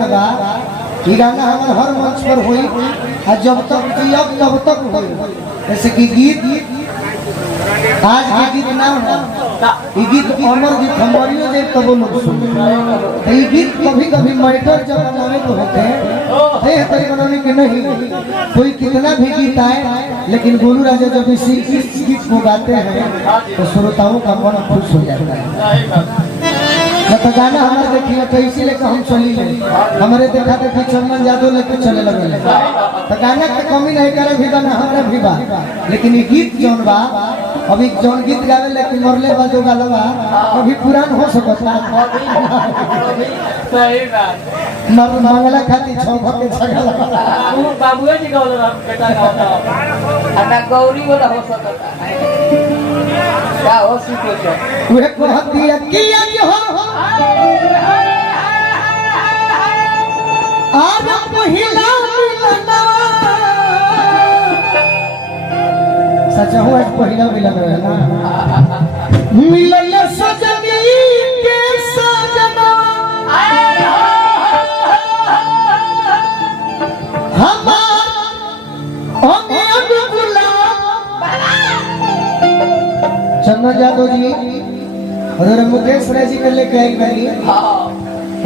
के बाद ये गाना हमारे हर मंच पर हुई और जब तक अब तब तक हुई। जैसे कि गीत आज के गीत ना हो ये गीत अमर गीत हमारियों जे तब लोग सुनते ये गीत कभी कभी मैटर जब बनाने को होते हैं तो बनाने के नहीं कोई कितना भी गीत आए लेकिन गोलू राजा जब इसी गीत को गाते हैं तो श्रोताओं का मन खुश हो जाता है। तो गाना हमारे देखिए तो इसीलिए हम चली हमारे देखा देखी चंदन यादव लेके चले लगे तो गाना की कमी नहीं करे भी गाना हमारा भी बा लेकिन ये गीत जौन बा अभी जौन गीत गावे लेकिन मरले बा जो गाला बा अभी पुरान हो सकता सही बात मर मंगला खाती छौखा के छगला वो बाबूए जी का वाला बेटा का अन्ना गौरी वाला हो सकता क्या हो सीखो वे कहती है किया जो हो आज पहिला मिलना सच हो आज पहिला मिलना है ना मिलल सजनी के सजना हमार हमें अब चंदन यादव जी और मुकेश राय जी के लेके आई गई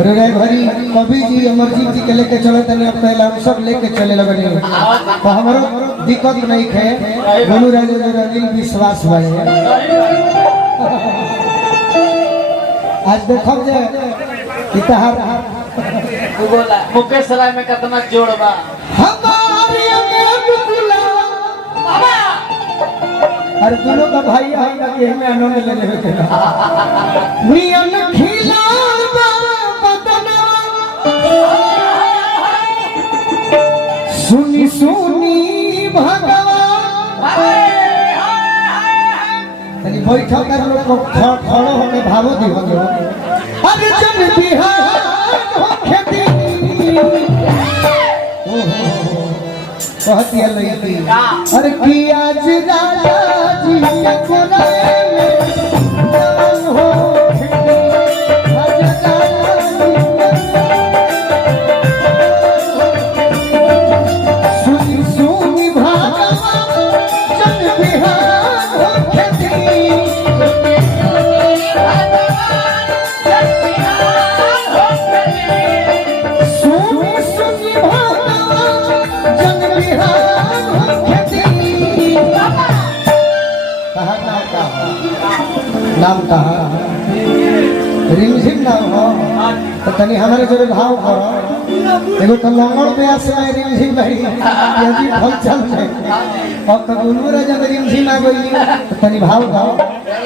रे भरी कवि जी अमरजीत जी के लेके चले तने पहले हम सब लेके चले लगे तो हमारो दिक्कत नहीं है गोलू राजा रंगीन विश्वास भाई आज देखो जे इतिहास बोला मुकेश राय में कितना जोड़ बा हमारे अरे दोनों का भाई है कि हमें अनोने ले लेवे के नियन खिला बदना सुनी सुनी भगवान तनी बैठक कर लोग को खड़ो होके भावो दी हो अरे जन बिहार हो खेती कहती है लड़की अरे की आज राजा जी के कोने में हो सुनी सुनी भगवान जन बिहार हो खेती सुनी सुनी भगवान जन नाम कहा रिमझिम नाम हो तो तनी हमारे जो भाव करो एगो तो लंगड़ पे से मैं रिमझिम नहीं यदि फल चल है और तो गोलू राजा में रिमझिम आ गई तो तनी भाव गाओ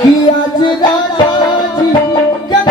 कि आज राजा जी क्या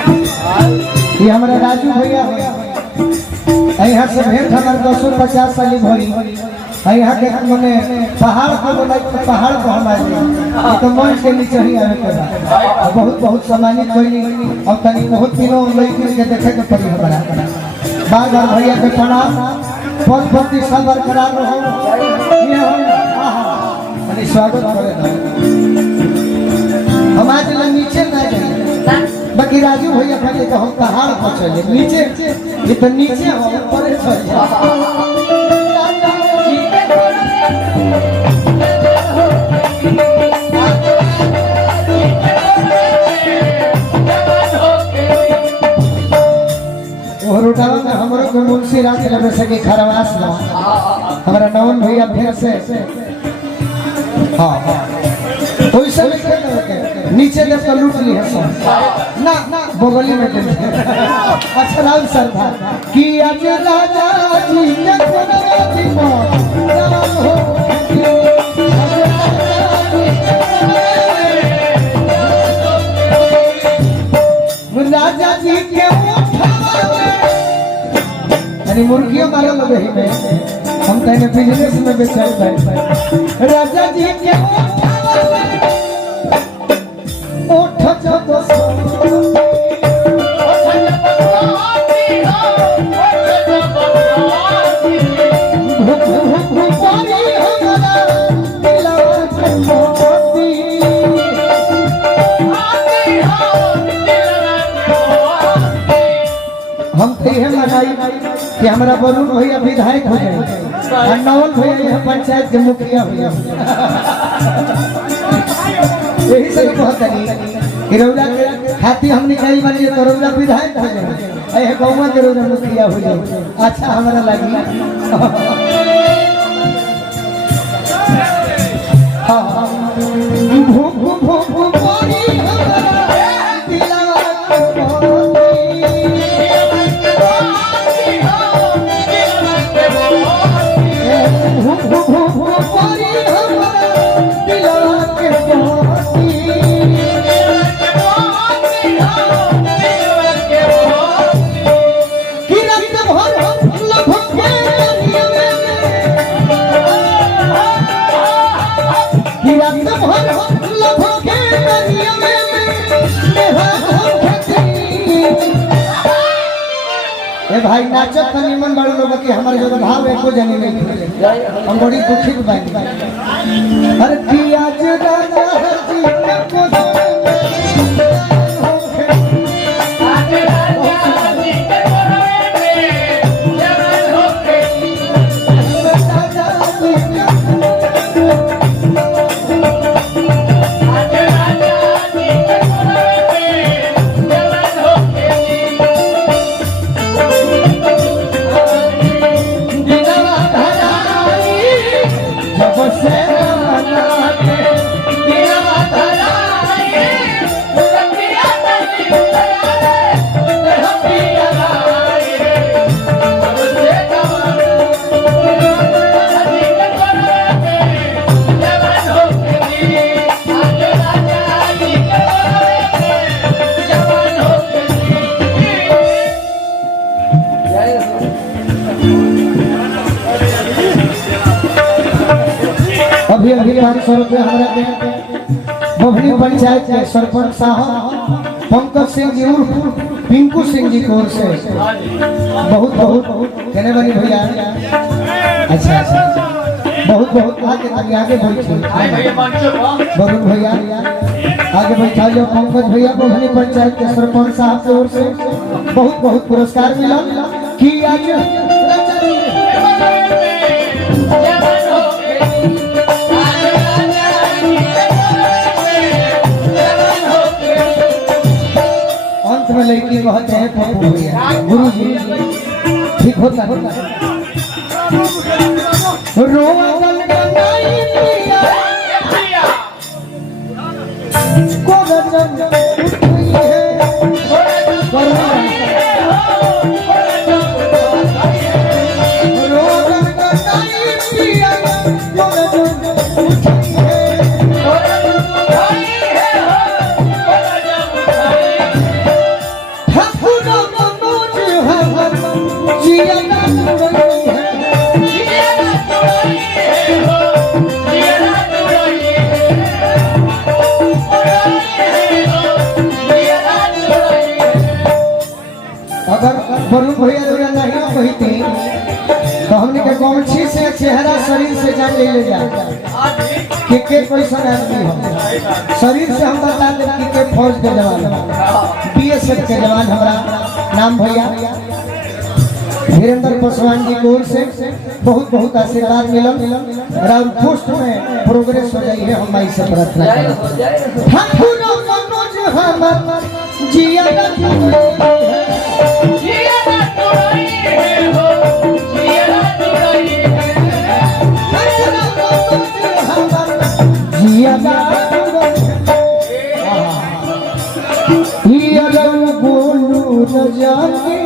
ये हमारे राजू भैया यहाँ से भेंट हमारे 250 साली भरी यहाँ के मैंने पहाड़ को बोला पहाड़ को हमारे तो मन के नीचे ही आने के बाद बहुत बहुत सम्मानित बनी और तनी बहुत दिनों लड़की के देखे के पड़ी हमारा बार बार भैया के प्रणाम पद प्रतिष्ठा बरकरार रहो ये स्वागत करे हम आज नीचे ना जाए बाकी राजू भैया कहते तो हम पहाड़ पर चले नीचे ये तो नीचे हम ऊपर चले और उठावा में हमरो के मुंशी राज लगे सके खरवास ना हमारा नवन भैया फिर से हां पैसा लिखे के नीचे दे के लूट ली है सब ना बगली में दे अच्छा राम सरदार कि आज राजा जी के कोनवाती पर जवान हो राजा जी के अरे मुर्गियों मारो लगे ही में हम कहने बिजनेस में बेचल भाई राजा जी के ओठ जब हम तो यह मनाई कि हमारा वरुण भैया विधायक हो जाए और नवल भैया यह पंचायत के मुखिया हो जाए यही से कहता नहीं रौला खाती हम निकाली बनी तो रौला विधायक हो जाए यह गौवा के रौला मुखिया हो जाए अच्छा हमारा लगी हाँ भू भू भू भू बोली भाई नाचत त निमन बड़ लोग के हमर जो भाव एको जनी नहीं हम बड़ी दुखित बानी अरे पियाज राजा जी को आगे राजा जी के कोरवे में जवान होके राजा जी आगे राजा जी के कोरवे में जवान होके अभी अभी 500 रुपया हमारा के बभनी पंचायत के सरपंच साहब पंकज सिंह जी उर्फ पिंकू सिंह जी की ओर से बहुत बहुत कहने वाली भैया अच्छा अच्छा बहुत बहुत आगे बैठिए वरुण भैया आगे बैठा लो पंकज भैया बभनी पंचायत के सरपंच साहब की ओर से बहुत बहुत पुरस्कार मिला कि आज अंत में लड़की कहते हैं पप्पू भैया गुरु जी ठीक होता रोवल गंगाई पिया कोरजन उठई है रोवल गंगाई पिया कोरजन उठई है अगर वरुण भैया नहीं कहते तो हमने के गौछी से चेहरा शरीर से जान ले जाए कि के कैसा आदमी हो शरीर से हम बता दें कि के फौज के जवान बीएसएफ के जवान हमारा नाम भैया धीरेन्द्र पासवान जी की ओर से बहुत बहुत आशीर्वाद मिलल और पोस्ट में प्रोग्रेस हो जाइए हम माई से प्रार्थना करें ठाकुर मनोज हमर जिया बोलू न जाके